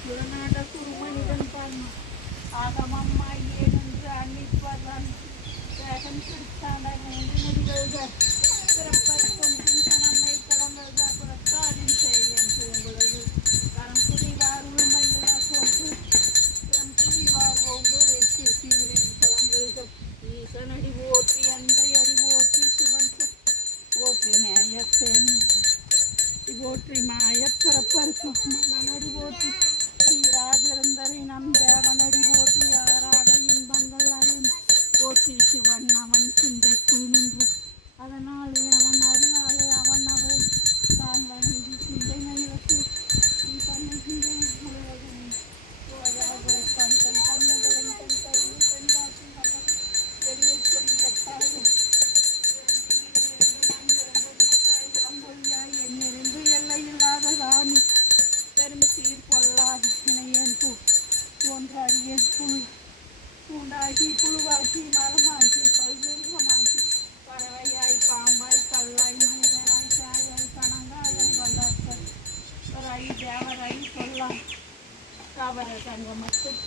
சுடநாட குருமனிதன் பால்மா ஆகமம்மாய் ஏனென்று அன்னிப்பதான் வேகம் பிடித்தான நெடிகள் பிறப்பற்கும் தன்னை கலந்தது புறத்தாரின் செய்யன் உங்களது கரம் புரிவார் உண்மையிலா போட்டு கரம் புரிவார் ஒன்று வெற்றி சீரன் கலந்தது ஈசனடி ஓற்றி அன்பை அடி ஓற்றி சிவன் ஓற்றி நேயத்தேன் போற்றி மாயப்பிறப்பருக்கும் மனநடி போற்றி ஸ்ரீராஜரந்தரை நம் தேவனடி போற்றி ஆராத இன்பங்கள் அறிந்து போற்றி சிவன் அவன் சிந்தைக்குள் நின்று அதனாலே அவன் அருளாலே அவன் அவரை தான் வணங்கி சிந்தை நைவத்து தன்னை சிந்தை பூண்டாகி புழுவாக்கி மரமாக்கி பல்விருகமாக்கி பறவையாய் பாம்பாய் கல்லாய் மனிதராய் சாயாய் கணங்காயாய் வல்லாற்றாய் தேவராய் சொல்லாய் கவர சங்கமத்துக்குள்